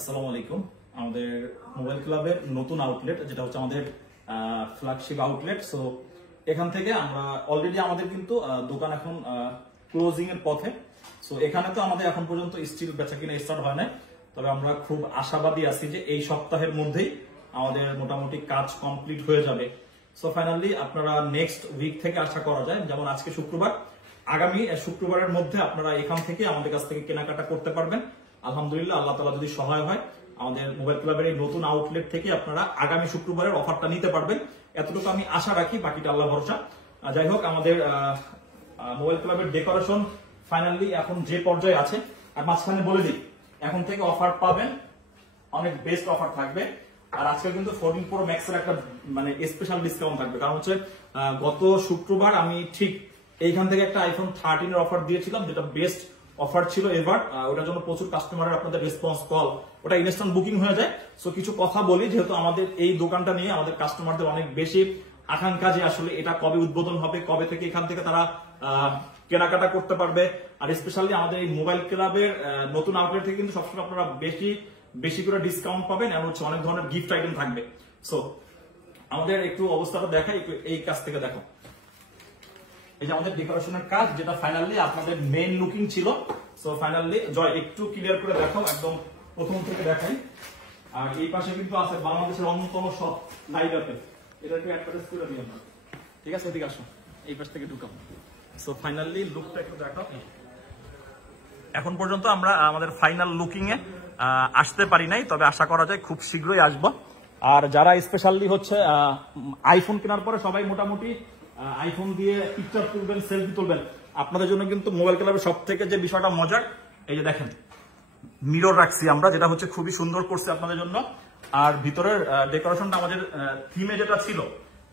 আসসালামু আলাইকুম। আমাদের মোবাইল ক্লাবের নতুন আউটলেট যেটা হচ্ছে আমাদের ফ্ল্যাগশিপ আউটলেট। সো এখান থেকে আমরা অলরেডি আমাদের কিন্তু দোকান এখন ক্লোজিং এর পথে। সো এখানে তো আমাদের এখন পর্যন্ত স্টিল বেচা কিনা স্টার্ট হয় না, তবে আমরা খুব আশাবাদী আছি যে এই সপ্তাহের মধ্যেই আমাদের মোটামুটি কাজ কমপ্লিট হয়ে যাবে। সো ফাইনালি আপনারা নেক্সট উইক থেকে আশা করা যায়, যেমন আজকে শুক্রবার, আগামী শুক্রবারের মধ্যে আপনারা এখান থেকে আমাদের কাছ থেকে কেনাকাটা করতে পারবেন। আলহামদুলিল্লাহ, আল্লাহ তাআলা যদি সহায় হয়, আমাদের মোবাইল ক্লাবের এই নতুন আউটলেট থেকে আপনারা আগামী শুক্রবারের অফারটা নিতে পারবেন, এতটুকু আমি আশা রাখি, বাকিটা আল্লাহ ভরসা। যাই হোক, আমাদের মোবাইল ক্লাবের ডেকোরেশন ফাইনালি এখন যে পর্যায়ে আছে, আর মাঝখানে বলে দিই এখন থেকে অফার পাবেন, অনেক বেস্ট অফার থাকবে। আর আজকে কিন্তু 14 Pro Max এর একটা মানে স্পেশাল ডিসকাউন্ট থাকবে, কারণ হচ্ছে গত শুক্রবার আমি ঠিক এইখান থেকে একটা আইফোন 13 এর অফার দিয়েছিলাম, যেটা বেস্ট অফার ছিল এবার। ওটার জন্য প্রচুর কাস্টমারের আপনাদের রেসপন্স, কল, ওটা ইনস্ট্যান্ট বুকিং হয়ে যায়। সো কিছু কথা বলি, যেহেতু আমাদের এই দোকানটা নিয়ে আমাদের কাস্টমারদের অনেক বেশি আকাঙ্ক্ষা যে আসলে এটা কবে উদ্বোধন হবে, কবে থেকে এখান থেকে তারা কেনাকাটা করতে পারবে। আর স্পেশালি আমাদের এই মোবাইল ক্লাবের নতুন আউটলেট থেকে কিন্তু সবসময় আপনারা বেশি করে ডিসকাউন্ট পাবেন, এবং হচ্ছে অনেক ধরনের গিফট আইটেম থাকবে। সো আমাদের একটু অবস্থাটা দেখাই, একটু এই কাজ থেকে দেখো। এই যে আমাদের ডেকোরেশনের কাজ, যেটা ফাইনালি আপনাদের মেইন লুকিং ছিল। সো ফাইনালি জয় একটু ক্লিয়ার করে দেখো, একদম প্রথম থেকে দেখাই। আর এই পাশে কিন্তু আছে বাংলাদেশের অন্যতম সব লাইট আপে, এটা একটু অ্যাডভার্টাইজ করে দিই আমরা, ঠিক আছে? এদিকে আসো, এই পাশ থেকে ঢুকাও। সো ফাইনালি লুকটা একটু দেখো। এখন পর্যন্ত আমরা আমাদের ফাইনাল লুকিং এ আসতে পারি নাই, তবে আশা করা যায় খুব শীঘ্রই আসবো। আর যারা স্পেশালি হচ্ছে আইফোন কেনার পরে সবাই মোটামুটি আইফোন দিয়ে পিকচার তুলবেন, সেলফি তুলবেন, আপনাদের জন্য কিন্তু মোবাইল ক্লাবের সব থেকে যে বিষয়টা মজার, এই যে দেখেন মিরর রাখছি আমরা, যেটা হচ্ছে খুবই সুন্দর করছে আপনাদের জন্য। আর ভিতরের ডেকোরেশনটা আমাদের থিমে যেটা ছিল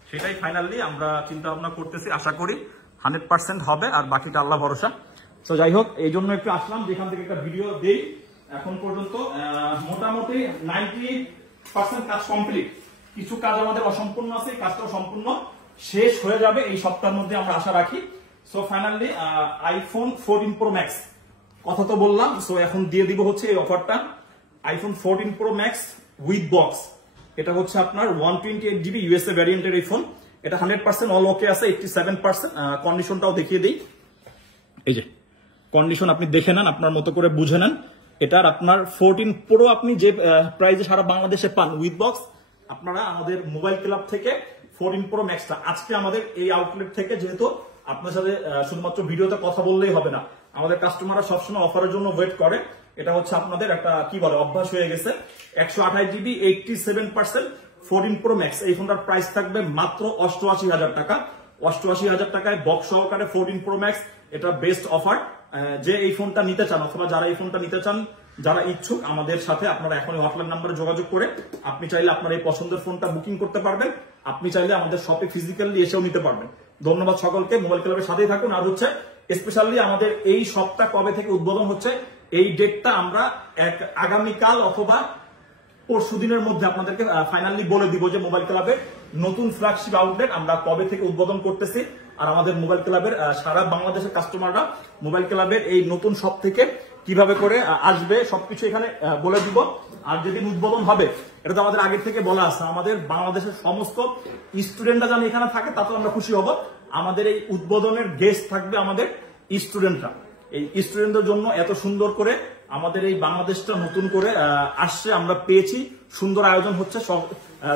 সেটাই ফাইনালি আমরা চিন্তা ভাবনা করতেছি, আশা করি 100% হবে, আর বাকিটা আল্লাহ ভরসা। তো যাই হোক, এই জন্য একটু আসলাম, যেখান থেকে একটা ভিডিও দেই। এখন পর্যন্ত মোটামুটি 90% কাজ কমপ্লিট, কিছু কাজ আমাদের অসম্পূর্ণ আছে, কাজটাও সম্পূর্ণ শেষ হয়ে যাবে এই সপ্তাহের মধ্যে, আমরা আশা রাখি। So finally iPhone 14 Pro Max কথা তো বললাম, সো এখন দিয়ে দিব হচ্ছে এই অফারটা, iPhone 14 Pro Max with box. এটা হচ্ছে আপনার 128GB ইউএসএ ভ্যারিয়েন্টের এই ফোন। এটা 100% অল ওকে আছে, 87%। কন্ডিশনটাও দেখিয়ে দিই, এই যে কন্ডিশন আপনি দেখে নেন, আপনার মতো করে বুঝে নেন। এটার আপনার 14 Pro আপনি যে প্রাইসে সারা বাংলাদেশে পান উইথ বক্স, আপনারা আমাদের মোবাইল ক্লাব থেকে 14 Pro Maxটা আজকে আমাদের এই আউটলেট থেকে, যেহেতু আপনার সাথে শুধুমাত্র ভিডিওতে কথা বললেই হবে না, আমাদের কাস্টমাররা সবসময় অফারের জন্য ওয়েট করে। এটা হচ্ছে আপনাদের একটা কি বলে অভ্যাস হয়ে গেছে। 128GB 87% 14 Pro Max এই ফোনটার প্রাইস থাকবে মাত্র 88,000 টাকা। 88,000 টাকায় বক্স সহকারে 14 Pro Max, এটা বেস্ট অফার। যে এই ফোনটা নিতে চান, অথবা যারা এই ফোনটা নিতে চান, যারা ইচ্ছুক, আমাদের সাথে আপনারা এখন হটলাইন নাম্বারে যোগাযোগ করে আপনি চাইলে আপনার এই পছন্দের ফোনটা বুকিং করতে পারবেন। আপনি চাইলে আমাদের শপে ফিজিক্যালি এসেও নিতে পারবেন। ধন্যবাদ সকলকে, মোবাইল ক্লাবের সাথেই থাকুন। আর হচ্ছে স্পেশালি আমাদের এই সপ্তাহ কবে থেকে উদ্বোধন হচ্ছে, এই ডেটটা আমরা আগামীকাল অথবা পরশু দিনের মধ্যে আপনাদেরকে ফাইনালি বলে দিব যে মোবাইল ক্লাবের নতুন ফ্ল্যাগশিপ আউটলেট আমরা কবে থেকে উদ্বোধন করতেছি। আর আমাদের মোবাইল ক্লাবের সারা বাংলাদেশের কাস্টমাররা মোবাইল ক্লাবের এই নতুন শপ থেকে কিভাবে করে আসবে সবকিছু এখানে বলে দিব। আর যেদিন উদ্বোধন হবে, এটা তো আমাদের আগের থেকে বলা আছে, আমাদের বাংলাদেশের সমস্ত স্টুডেন্টরা যেন এখানে থাকে, তাতে আমরা খুশি হব। আমাদের এই উদ্বোধনের গেস্ট থাকবে আমাদের স্টুডেন্টরা। এই স্টুডেন্টদের জন্য এত সুন্দর করে আমাদের এই বাংলাদেশটা নতুন করে আসছে, আমরা পেয়েছি, সুন্দর আয়োজন হচ্ছে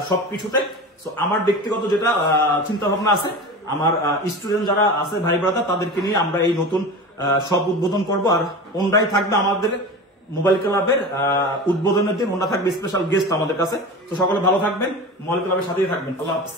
সবকিছুতে। সো আমার ব্যক্তিগত যেটা চিন্তা ভাবনা আছে, আমার স্টুডেন্ট যারা আছে ভাই ব্রাদার, তাদেরকে নিয়ে আমরা এই নতুন সব উদ্বোধন করব। আর ওনরাই থাকবে আমাদের মোবাইল ক্লাবের উদ্বোধনের দিন, ওনরা থাকবে স্পেশাল গেস্ট আমাদের কাছে। তো সকলে ভালো থাকবেন, মোবাইল ক্লাবের সাথেই থাকবেন। আল্লাহ হাফেজ।